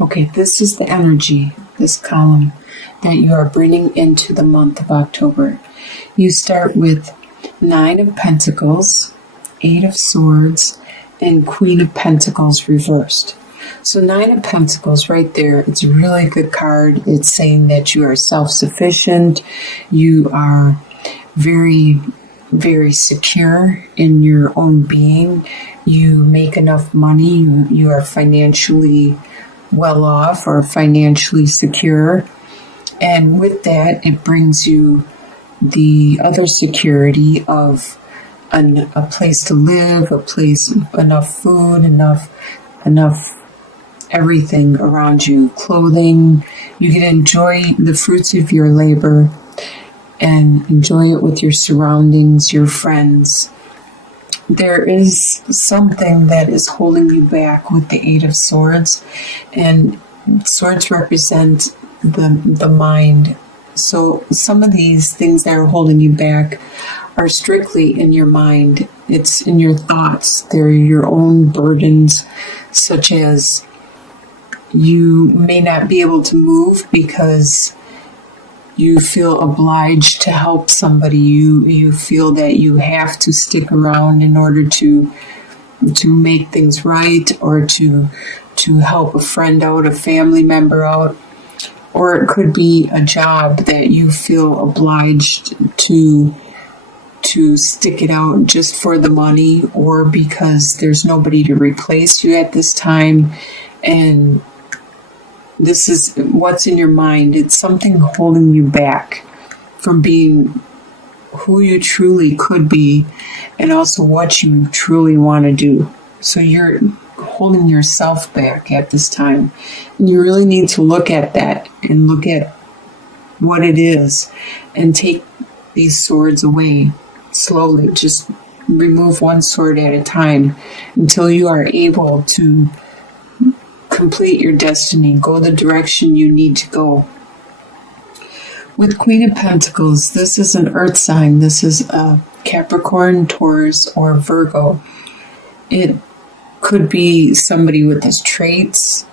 Okay, this is the energy, this column, that you are bringing into the month of October. You start with 9 of Pentacles, 8 of Swords, and Queen of Pentacles reversed. So 9 of Pentacles right there, it's a really good card. It's saying that you are self-sufficient, you are very, very secure in your own being, you make enough money, you are financially well off or financially secure. And with that, it brings you the other security of a place to live, enough food, enough everything around you, clothing. You can enjoy the fruits of your labor and enjoy it with your surroundings, your friends. There is something that is holding you back with the 8 of Swords, and swords represent the mind. So some of these things that are holding you back are strictly in your mind. It's in your thoughts. They're your own burdens, such as you may not be able to move because you feel obliged to help somebody. You feel that you have to stick around in order to make things right, or to help a friend out, a family member out. Or it could be a job that you feel obliged to stick it out just for the money, or because there's nobody to replace you at this time. And this is what's in your mind. It's something holding you back from being who you truly could be, and also what you truly want to do. So you're holding yourself back at this time. And you really need to look at that and look at what it is and take these swords away slowly. Just remove one sword at a time until you are able to complete your destiny, go the direction you need to go. With Queen of Pentacles, this is an earth sign. This is a Capricorn, Taurus, or Virgo. It could be somebody with these traits,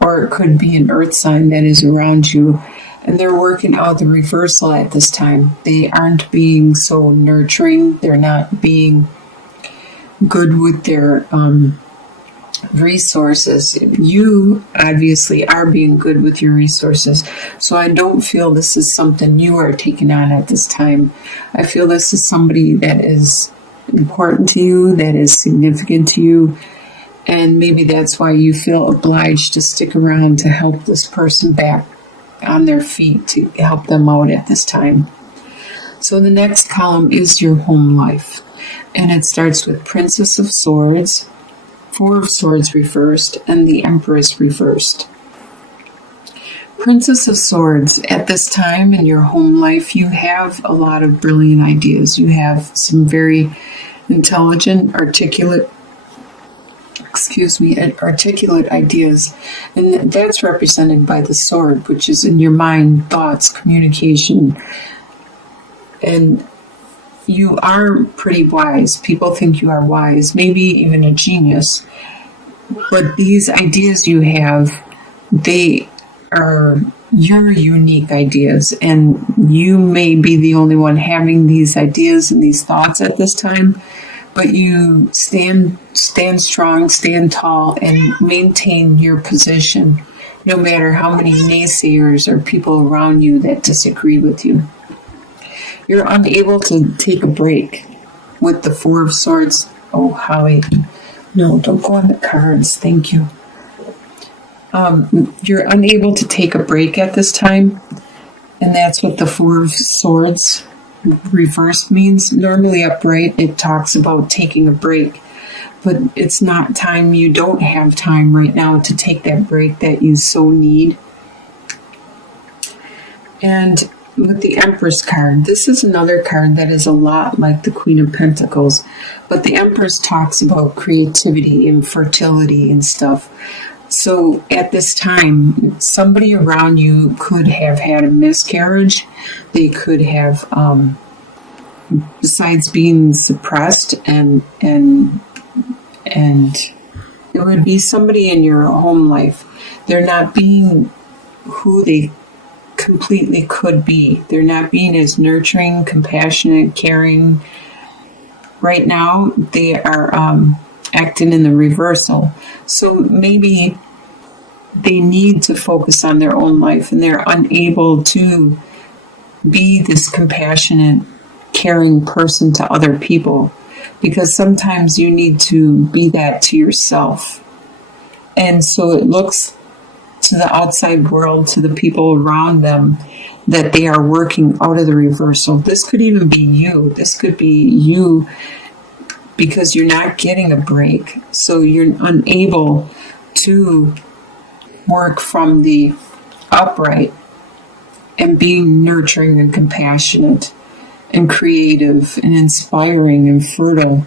or it could be an earth sign that is around you, and they're working out the reversal at this time. They aren't being so nurturing. They're not being good with their resources. You obviously are being good with your resources, so I don't feel this is something you are taking on at this time. I feel this is somebody that is important to you, that is significant to you, and maybe that's why you feel obliged to stick around to help this person back on their feet, to help them out at this time. So the next column is your home life, and it starts with Princess of Swords, 4 of Swords reversed, and the Empress reversed. Princess of Swords, at this time in your home life, you have a lot of brilliant ideas. You have some very intelligent, articulate ideas. And that's represented by the sword, which is in your mind, thoughts, communication. And you are pretty wise. People think you are wise, maybe even a genius. But these ideas you have, they are your unique ideas, and you may be the only one having these ideas and these thoughts at this time. But you stand strong, stand tall, and maintain your position, no matter how many naysayers or people around you that disagree with you. You're unable to take a break with the 4 of Swords. Oh, Holly. No, don't go on the cards. Thank you. You're unable to take a break at this time. And that's what the 4 of Swords reversed means. Normally upright, it talks about taking a break. But it's not time. You don't have time right now to take that break that you so need. And with the Empress card, this is another card that is a lot like the Queen of Pentacles, but the Empress talks about creativity and fertility and stuff. So at this time, somebody around you could have had a miscarriage. They could have, besides being suppressed and It would be somebody in your home life. They're not being who they completely could be. They're not being as nurturing, compassionate, caring. Right now, they are acting in the reversal. So maybe they need to focus on their own life and they're unable to be this compassionate, caring person to other people, because sometimes you need to be that to yourself. And so it looks to the outside world, to the people around them, that they are working out of the reversal. This could even be you. This could be you because you're not getting a break. So you're unable to work from the upright and being nurturing and compassionate and creative and inspiring and fertile,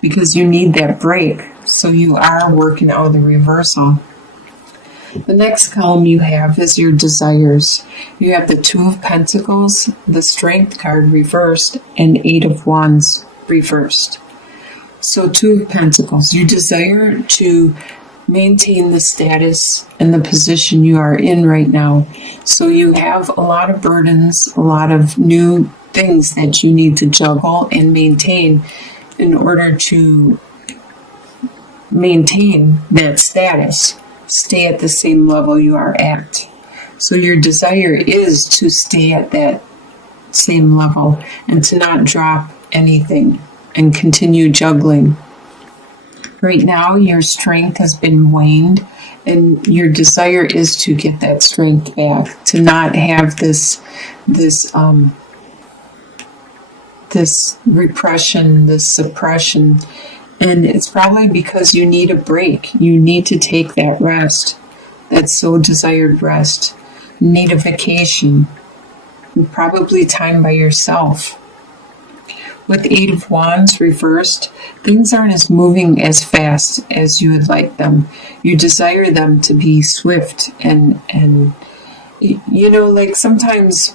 because you need that break. So you are working out of the reversal. The next column you have is your desires. You have the Two of Pentacles, the Strength card reversed, and Eight of Wands reversed. So Two of Pentacles, you desire to maintain the status and the position you are in right now. So you have a lot of burdens, a lot of new things that you need to juggle and maintain in order to maintain that status. Stay at the same level you are at. So your desire is to stay at that same level and to not drop anything and continue juggling. Right now, your strength has been waned, and your desire is to get that strength back, to not have this repression, this suppression. And it's probably because you need a break. You need to take that rest, that so desired rest. You need a vacation, probably time by yourself. With Eight of Wands reversed, things aren't as moving as fast as you would like them. You desire them to be swift and like sometimes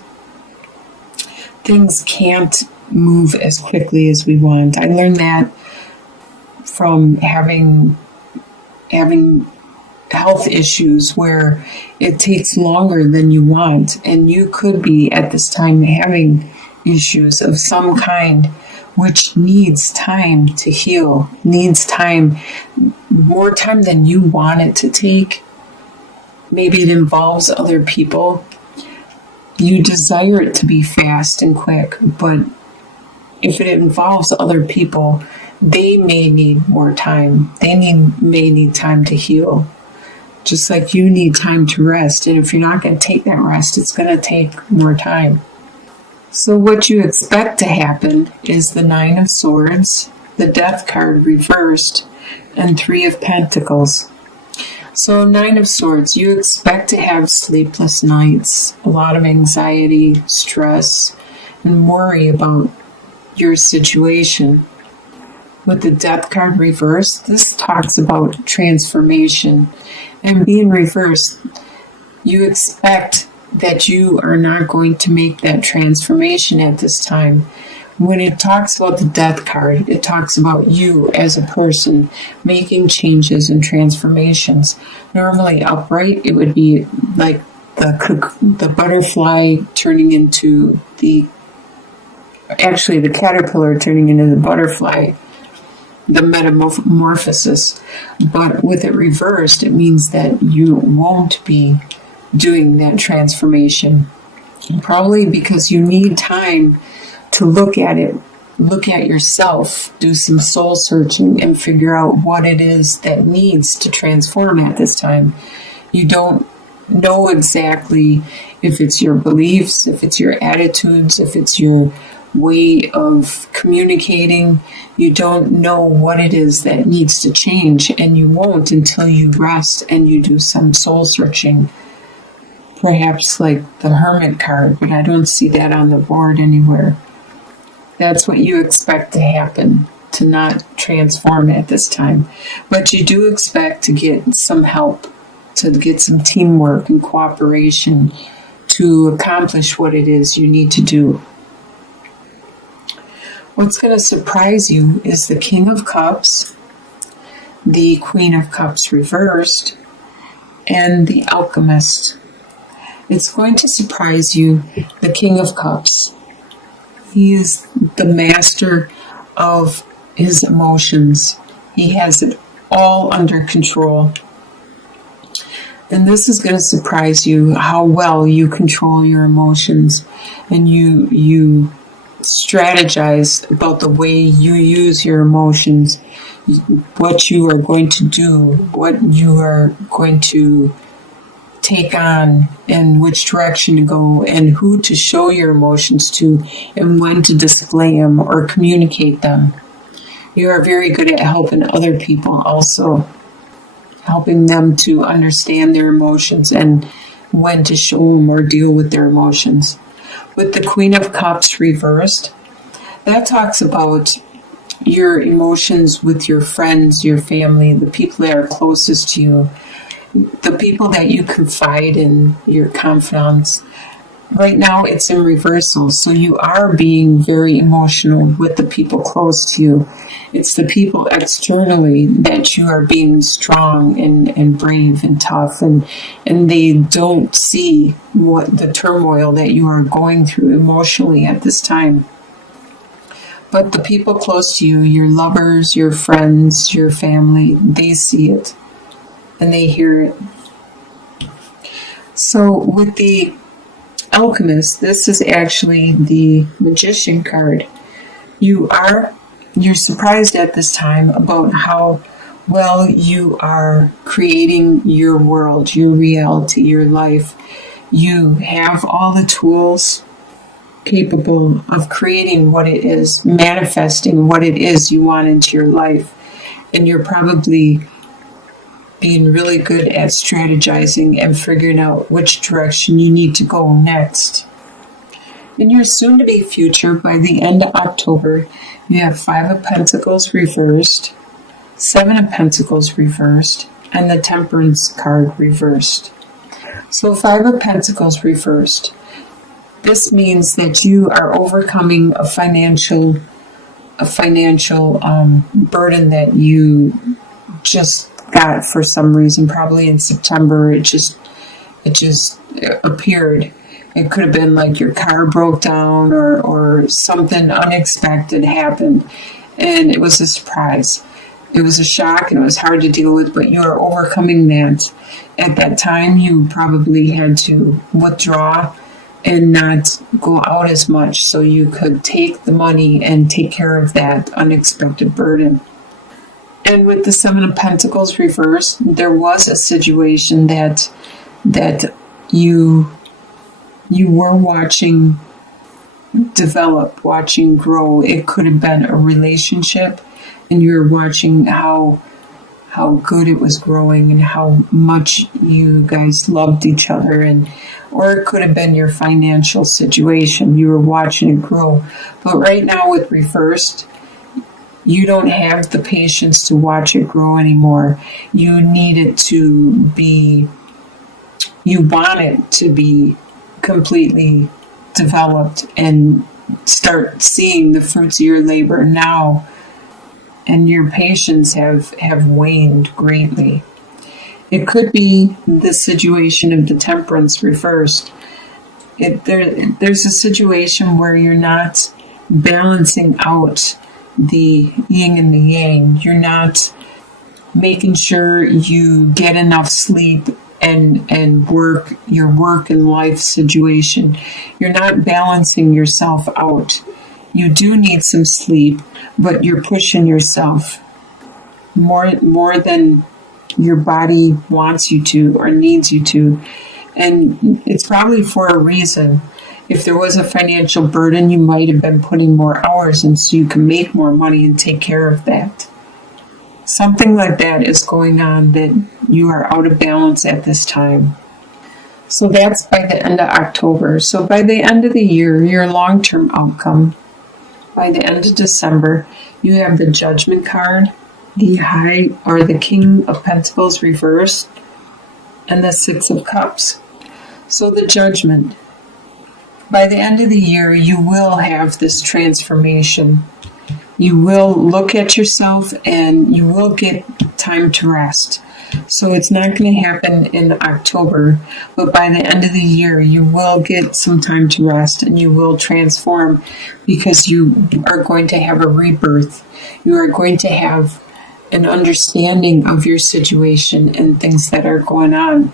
things can't move as quickly as we want. I learned that from having health issues where it takes longer than you want, and you could be at this time having issues of some kind, which needs time to heal, needs time, more time than you want it to take. Maybe it involves other people. You desire it to be fast and quick, but if it involves other people, they may need more time. They may need time to heal, just like you need time to rest. And if you're not going to take that rest, it's going to take more time. So what you expect to happen is the Nine of Swords, the Death card reversed, and Three of Pentacles. So Nine of Swords, you expect to have sleepless nights, a lot of anxiety, stress, and worry about your situation. With the Death card reversed, this talks about transformation. And being reversed, you expect that you are not going to make that transformation at this time. When it talks about the Death card, it talks about you as a person making changes and transformations. Normally upright, it would be like the butterfly turning into the caterpillar turning into the butterfly, the metamorphosis. But with it reversed, it means that you won't be doing that transformation, probably because you need time to look at it, look at yourself, do some soul searching and figure out what it is that needs to transform at this time. You don't know exactly if it's your beliefs, if it's your attitudes, if it's your way of communicating. You don't know what it is that needs to change, and you won't until you rest and you do some soul searching. Perhaps like the Hermit card, but I don't see that on the board anywhere. That's what you expect to happen, to not transform at this time. But you do expect to get some help, to get some teamwork and cooperation to accomplish what it is you need to do. What's going to surprise you is the King of Cups, the Queen of Cups reversed, and the Alchemist. It's going to surprise you, the King of Cups. He is the master of his emotions. He has it all under control. And this is going to surprise you how well you control your emotions, and you strategize about the way you use your emotions, what you are going to do, what you are going to take on, and which direction to go, and who to show your emotions to, and when to display them or communicate them. You are very good at helping other people also, helping them to understand their emotions and when to show them or deal with their emotions. With the Queen of Cups reversed, that talks about your emotions with your friends, your family, the people that are closest to you, the people that you confide in, your confidants. Right now it's in reversal, so you are being very emotional with the people close to you. It's the people externally that you are being strong and brave and tough, and they don't see what the turmoil that you are going through emotionally at this time. But the people close to you, your lovers, your friends, your family, they see it and they hear it. So with the Alchemist, this is actually the Magician card. You're surprised at this time about how well you are creating your world, your reality, your life. You have all the tools capable of creating what it is, manifesting what it is you want into your life. And you're probably being really good at strategizing and figuring out which direction you need to go next. In your soon-to-be future, by the end of October, you have 5 of Pentacles reversed, 7 of Pentacles reversed, and the Temperance card reversed. So 5 of Pentacles reversed. This means that you are overcoming a financial burden that you just got for some reason. Probably in September, it just appeared. It could have been like your car broke down or something unexpected happened, and it was a surprise. It was a shock and it was hard to deal with, but you are overcoming that. At that time, you probably had to withdraw and not go out as much so you could take the money and take care of that unexpected burden. And with the 7 of Pentacles reversed, there was a situation that you were watching develop, watching grow. It could have been a relationship, and you were watching how good it was growing and how much you guys loved each other, or it could have been your financial situation. You were watching it grow. But right now with reversed, you don't have the patience to watch it grow anymore. You need it to be, you want it to be completely developed and start seeing the fruits of your labor now. And your patience have waned greatly. It could be the situation of the Temperance reversed. There's a situation where you're not balancing out the yin and the yang. You're not making sure you get enough sleep and work and life situation. You're not balancing yourself out. You do need some sleep, but you're pushing yourself more than your body wants you to or needs you to. And it's probably for a reason. If there was a financial burden, you might have been putting more hours in so you can make more money and take care of that. Something like that is going on, that you are out of balance at this time. So that's by the end of October. So by the end of the year, your long-term outcome, by the end of December, you have the Judgment card, the High or the King of Pentacles reversed, and the 6 of Cups. So the Judgment. By the end of the year, you will have this transformation. You will look at yourself and you will get time to rest. So it's not going to happen in October, but by the end of the year, you will get some time to rest and you will transform because you are going to have a rebirth. You are going to have an understanding of your situation and things that are going on.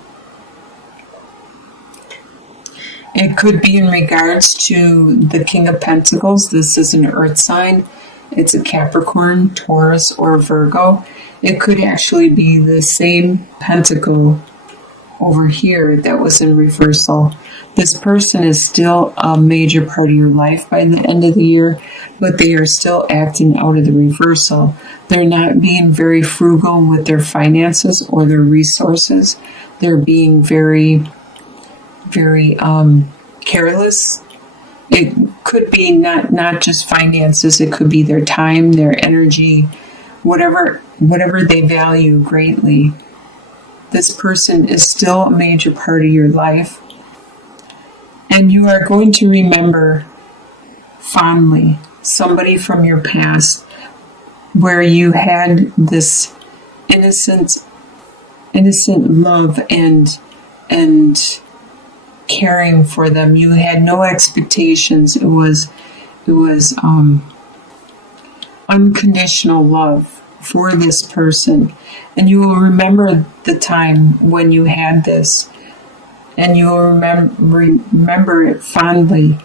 It could be in regards to the King of Pentacles. This is an earth sign. It's a Capricorn, Taurus, or Virgo. It could actually be the same pentacle over here that was in reversal. This person is still a major part of your life by the end of the year, but they are still acting out of the reversal. They're not being very frugal with their finances or their resources. They're being very careless. It could be not just finances, it could be their time, their energy, whatever they value greatly. This person is still a major part of your life. And you are going to remember fondly somebody from your past where you had this innocent love and caring for them. You had no expectations. It was unconditional love for this person. And you will remember the time when you had this, and you will remember it fondly.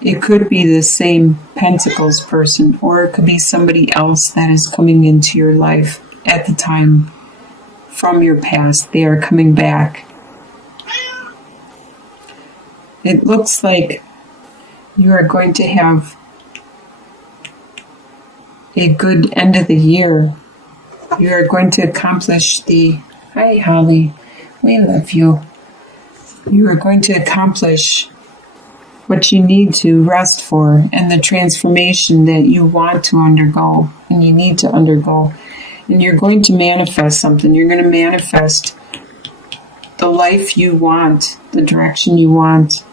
It could be the same Pentacles person, or it could be somebody else that is coming into your life at the time from your past. They are coming back. It looks like you are going to have a good end of the year. You are going to accomplish hi Holly, we love you. You are going to accomplish what you need to rest for and the transformation that you want to undergo and you need to undergo. And you're going to manifest something. You're going to manifest the life you want, the direction you want.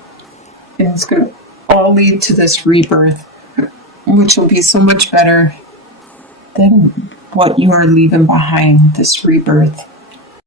And it's going to all lead to this rebirth, which will be so much better than what you are leaving behind, this rebirth.